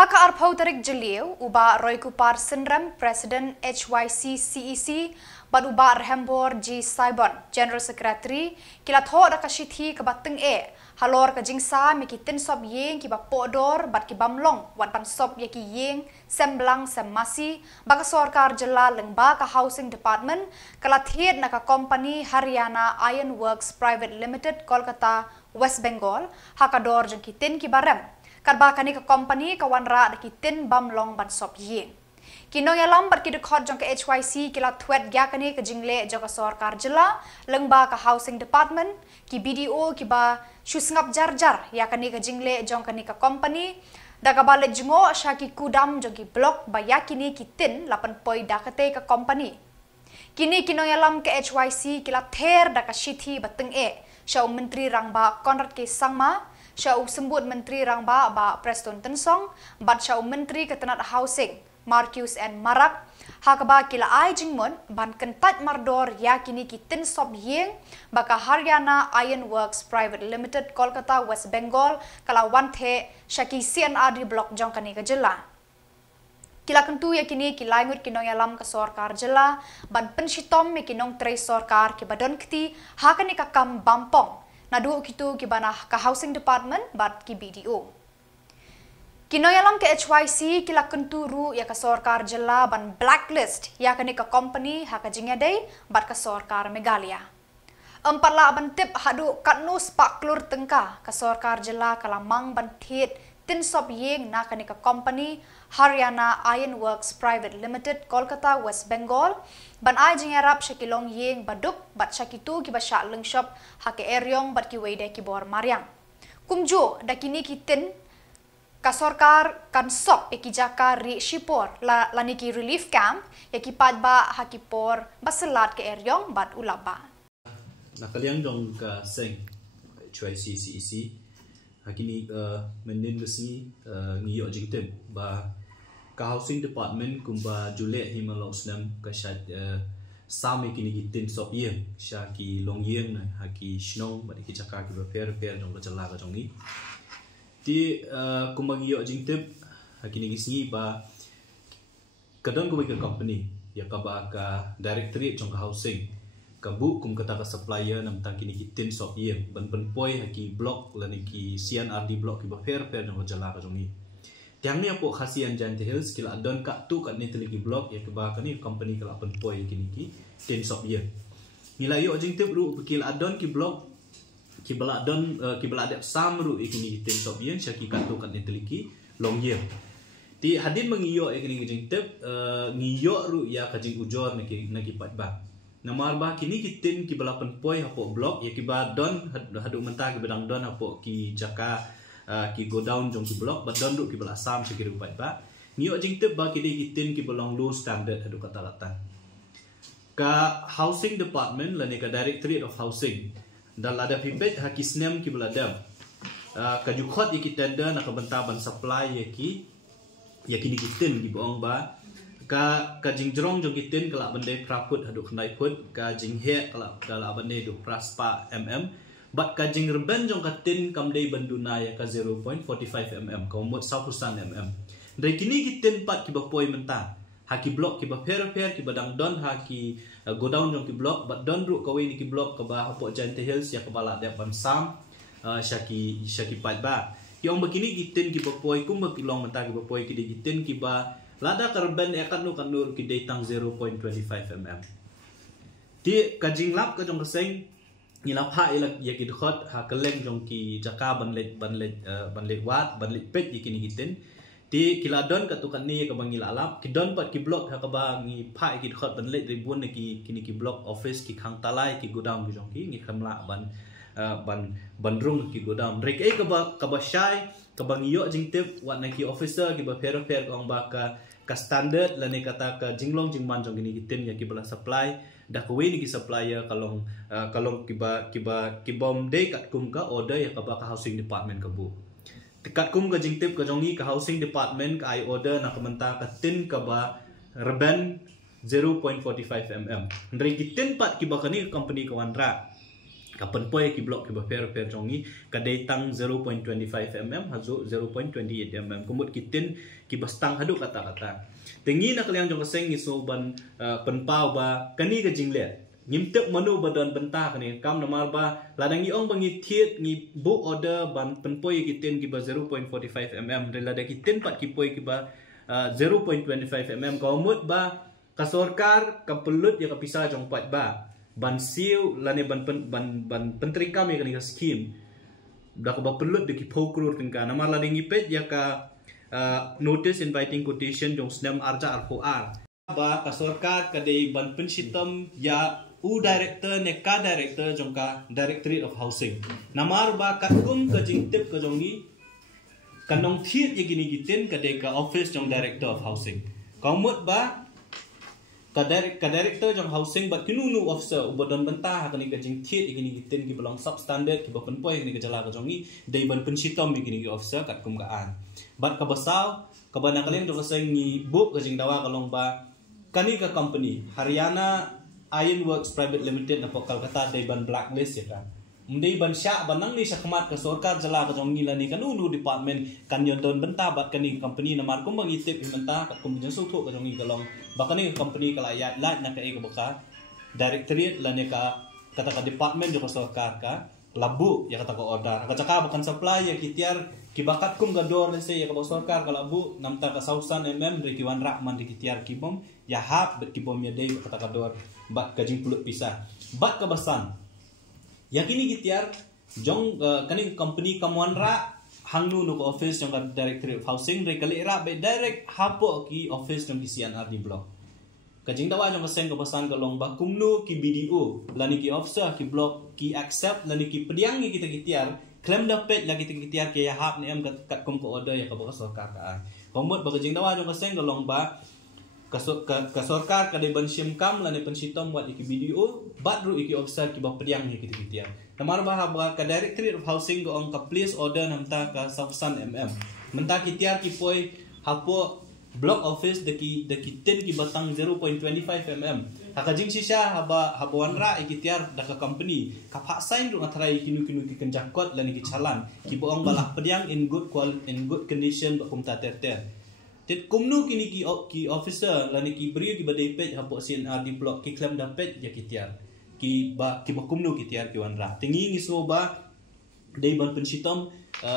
Haka arpau tarik jeliu uba Roy Kupar Sindram Presiden HYC CEC bad uba Rehembor G Saibon General Secretary kilat ho da kashithi kabateng halor ka jingsa mikitin sob yeng kiba podor bad kibamlong wan pan sob yeki yeng semblang semasi baka sorkar jela lengba ka housing department kalathiet na ka company Haryana Iron Works Private Limited Kolkata West Bengal hakador jengkitin kibarem karba kani ka company kawanra dakitin bamlong ban sop yeng kinong yalam bat kidukot jong ka HYC kila twet gya kani ka jingle joka sorkar jela lengba ka housing department ki BDO ki ba shusngap jarjar ya kani ka jingle jong kani ka company daga bale jingo shaki kudam jong ki block ba yakini kitin 8 poi dakate ka company kini kinong yalam ka HYC kila ther daka shithi bateng Syau Menteri Rangba Conrad K. Sangma, Syau Sembut Menteri Rangba ba Preston Tensong, bat Syau Menteri Ketenat Housing Marcus N. Marak, hakaba kila ai jingmon ban kentat mardor yakini kitin sob yeng baka Haryana Iron Works Private Limited Kolkata West Bengal kala wanthe syaki CNRD block jongkani ke jela. Kila kentu yakini kila ingut kinong yalam ke sorkar jela ban penshitom me kinong tre sorkar ki badon kti hakani ka kam bampong nadu kitu ki bana ka housing department bat ki BDO kinong yalam ke HYC kila kentu ru ya ka sorkar jela ban blacklist yakani ka company haka jingedei bat ka sorkar Meghalaya empatla ban tip hadu katnus paklur tengka ka sorkar jela kalamang ban thit tin sob yeng na kani ka company Haryana Iron Works Private Limited Kolkata West Bengal ban ai jingerap shakilong yeng baduk bat shakitu ki basha leng shop hake eryong bat ki weide ki bor maryang kumjo dakini kitin ka sorkar kan sop ekijaka ri shipor lani ki relief camp yaki padba hakipor baselat ke eryong bat ulaba nakaliang dong ka seng HYC CEC hakini menin besi ngiyo jingtem ba ka housing department kumba julek himalong snam ka shat sami kini gitin sop yeng syaki long yeng haki shnong ba ki chaka ki repair dong jala ka jong ni ti kumba ngiyo jingtem hakini gisni ba kadon ko ka company ya ka ba ka directorate jong ka housing kabu kum kata ka supplier nam tang kini kitin sop yeng ban poi haki block lani ki CNRD block ki ba fair dong jala ka jong ni tiang ni apo khasian jan te hills kila don ka tu kat ni teliki block ya ke ba kani company kala poi kini ki tin sop yeng nila yo jing tip ru kila don ki block ki bala don ki bala adep sam ru ikini tin sop yeng syaki ka tu kat ni teliki long yeng ti hadin mengiyo ikini jing tip ngiyo ru ya ka jing ujor naki pat ba namar ba kini kitin ki bala poi hapo block ya ki ba don hadu mentah ki bedang don hapo ki jaka ki go down jong ki block ba don du ki bala sam sekiri pat ba ngiyo jing tip ba kini kitin ki belong low standard hadu kata latan ka housing department lani ka directorate of housing dal ada pipet haki snem ki bala dam ka jukhot ki tender na ka bentaban supply ya kini kitin ki boong ba ka jingjrong jong kitin kala bende praput hadu khnai put ka jinghe kala dala bende du praspa but ka jingrben jong katin kamdei banduna ya ka 0.45 ka umot 100 dari kini kitin pat ki bapoi menta haki block ki ba fair ki badang don haki go down jong ki block but don ru ka we ni ki block ka ba hapo jante hills ya ka bala de pan sam syaki pat ba yong begini kitin ki bapoi kum ba kilong menta ki bapoi ki kitin ki ba lada karban ekan nu kanur ki datang 0.25 ti kajing lap ka jong kaseng ngilap ha ilak ya ki khot ha keleng jong ki jaka banlet wat banlet pet yakini gitin ti kiladon ka tukan ni ka bangila lap ki don pat ki block ha ka ba ngi pha ki khot banlet ribun ki kini ki block office ki khang talai ki godam ki jong ki ngi khamla bandrung ki godam rek ka ba syai ka bangiyo jing tip wat na ki officer ki ba fair ka ba ka standard lani kata ka jinglong jingman jong gini gitin ya ki bala supply dah ko we ni ki supplier kalong ki bom de kat kum ka order ya ka ba ka housing department ka bu kat kum ka jing tip ka jongi ka housing department ka ai order na ka menta ka tin ka ba reban 0.45 ndri gitin pat ki ba kani company ka wanra kapan poi ki block ki ba fair jongi kadai tang 0.25 mm hazu 0.28 mm kumut kitin ki bastang hadu kata tengi nak liang jong seng iso ban penpau ba kani ka jingle ngimtek manu badan bentah kani kam namar ba ladang iong bangi thiet ngi book order ban penpoi kitin ki ba 0.45 mm de ladang kitin pat ki poi ki ba 0.25 mm kumut ba ka sorkar ka pelut ya ka pisah jong pat ba ban siu lani ban penteri kami kani ka skim dak ba pelut de ki pokrur tingka namar ladang ipet ya ka notice inviting quotation jong snam arja ar ba ka sorkar ka de ban pensitam ya u director ne ka director jong ka directorate of housing namar ba katkum ka jingtip ka jongi kanong thiet ye gini gitin ka de ka office jong director of housing kaumut ba ka director jong housing bat kinunu officer ubodon bentah kani ka jing thiet ye gini gitin ki belong substandard ki ba penpoi ni ka jala ka jongi de ban pensitam ye gini officer katkum ka an bat ka basau ka bana kaleng jong ka seng ni book ka jing dawa kalong ba kani ka company Haryana Iron Works Private Limited na po Kolkata day ban blacklist ya kan. Mundai ban sya banang ni sakmat ka sorkar jala ka jong nila ni kanunu department kan yon don benta bat kani company na mar kumbang itip imenta kat kumbang sutu ka jong ni kalong bakani company kala ya lat na ka e ka baka directorate la ne ka kata ka department jo ka sorkar ka labu ya kata ka order ka caka bakan supply ya kitiar kibakat kum gador se ya ka sorkar ka labu namta ka sausan re kiwan rakman di kitiar kibom ya hap bet kibom ya dei kata ka dor bat kajing pulut pisah bat ka basan yakini kitiar jong kani company kamuan ra hangnu no office jong ka directorate of housing re kali ra be direct hapo ki office jong CNR di block kajing dawa jong sen ka basan ka long ba kumnu ki BDO lani ki officer ki block ki accept lani ki pediang ni kita kitiar claim dapat lagi kita kitiar ke ya hap ni am kat kum ko order ya ka ba sorkar ka komot ba kajing dawa jong sen ka long ba ka sorkar ka de ban sim kam lani pensitom buat iki video badru iki officer ki ba pediang ni kita kitiar tamar ba ka directorate of housing ko ang ka place order namta ka sausan menta kitiar ki poi hapo block office de ki ten ki batang 0.25 mm hakajing sisa habuan ra ikitiar da ka company ka phak sign ru athrai kinu ki kenjakot lani ki chalan ki boong balah pediang in good condition ba kumta ter tet kumnu kini ki officer lani ki bri ki badai page hapo CNR di block ki claim dapat ya kitiar ki ba kumnu kitiar ki wan ra tingi ngiso ba dei ban pensitom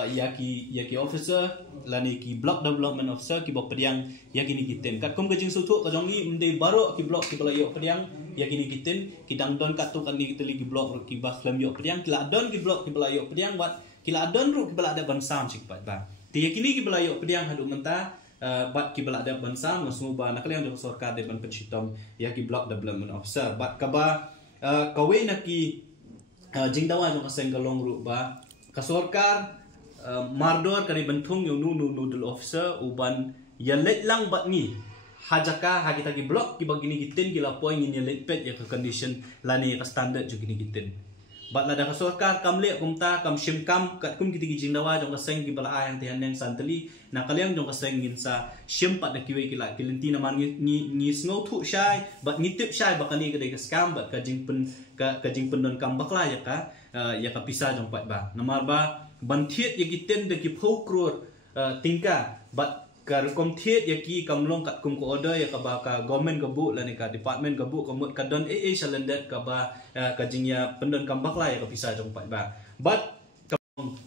ya ki officer lani ki block development officer ki ba pediang ya kini kiten kat kum kajing sutu ka jongi mde baro ki block ki bala yo pediang ya kini kiten ki dang don kat tu kan ni kiteli ki block ki ba claim yo pediang kila don ki block ki bala yo pediang wat kila don ru ki bala ada ban sam sik pat ba ti ya kini ki bala yo pediang hadu menta bat ki bala ada ban sam masu ba nak liang jo sorkar de ban pensitom ya ki block development officer bat ka ba kawe na ki jingdawa jo ka sengalong ru ba ka sorkar mardor kari bentung yung nudul officer uban ya let lang bat ni hajaka hagita ki block ki bagini gitin gila point ni let pet ya ka condition lani ka standard jo gini gitin bat lada ka sorkar kamle kumta kam sim kam kat kum kiti jing dawa jong ka seng ki bala ayang tihan yang santali na kaliang jong ka seng ngin sa sim pat da kiwe ki la kilenti na man ni sngo thu shai bat ngitip shai bakani ka de ka scam bat ka jing pen don kam bakla ya ka pisah jong pat ba namar ba ban thiet ya kiten de ki phokrur tingka bat kar kom thiet ya ki kamlong kat kum ko order ya ka ba ka government ka bu lani ka department ka bu komut ka don salendet ka ba ka jingya pendon kambak la ya ka pisah jong pat ba but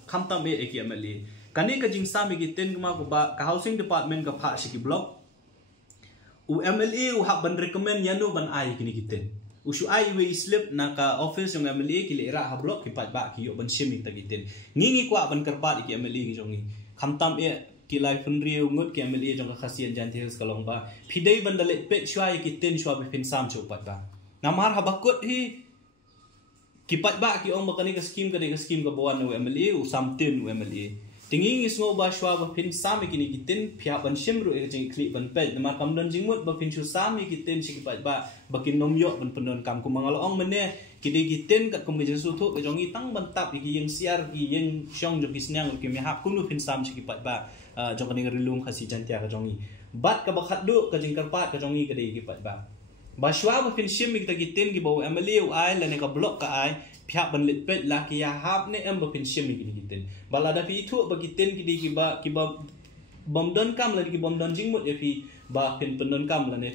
khamtam me eki amali kani ka jing sami kiten kuma ko ba ka housing department ka pha shiki block u MLA u hak ban recommend yanu ban ai kini kiten usu ai we slip na ka office yung MLA ki lera ha block ki pat ba ki yo ban shimik ta kiten ngingi kwa ban karpat ki MLA ki jongi khamtam ki lai funrio ngut ki MLA jong ka khasian jantis kalong ba pidai bandalet pet shwai ki ten shwa be fin sam chopat ba namar ha bakut hi ki pat ba ki ong bakani ka scheme ka bawan no MLA u samtin u MLA tingi ngisngo ba shwa ba fin sam ki ni kiten phya ban shimru e jing kli ban pet namar kam don jingmut ba fin chu sam ki ten shi pat ba bakin nomyo ban pendon kam ku mangal ong mene ki de kiten kat kum ge su thu ke jongi tang ban tap ki yang siar ki yang shong jo kisnyang ki me hap ku nu fin sam shi pat ba jong kaning rilung khasi jantia ka jongi bat ka bakhat du ka jing karpat ka jongi ka de ki pat ba shwa ba fin shim mi ta kiten ki bo MLA u ai la ne ka block ka ai pihak benlit pet lah ki hap ne em bapin syem ki kiten balada pi thu bagiten ki kiba bom don kam la ki bom don jingmut ya pi ba pin pendon kam la ne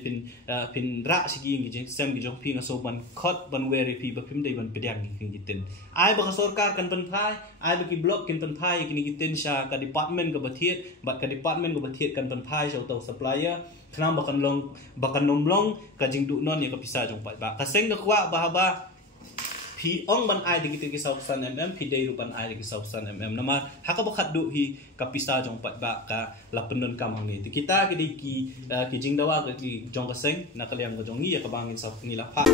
pin ra sigi ngi jing sem gi jong pi ngaso ban khot ban weri pi ba pim dei ban pedang ki kiten ai ba sorkar kan pen phai ai ba ki blok kin pen phai ki kiten sha ka department ka bathiet ba ka department ka bathiet kan pen phai so tau supplier khnam bakan nomlong ka jing du non ya ka pisa jong ba ka seng da kwa ba Pi ong ban ai di kita kisah usan pi day rupan ai di kisah usan nama haka bakat du hi kapisa jong pat ba ka lapendon kamang ni kita ki jing dawa ki jong kaseng nakaliang ko jong ni ya kabangin sa nila pa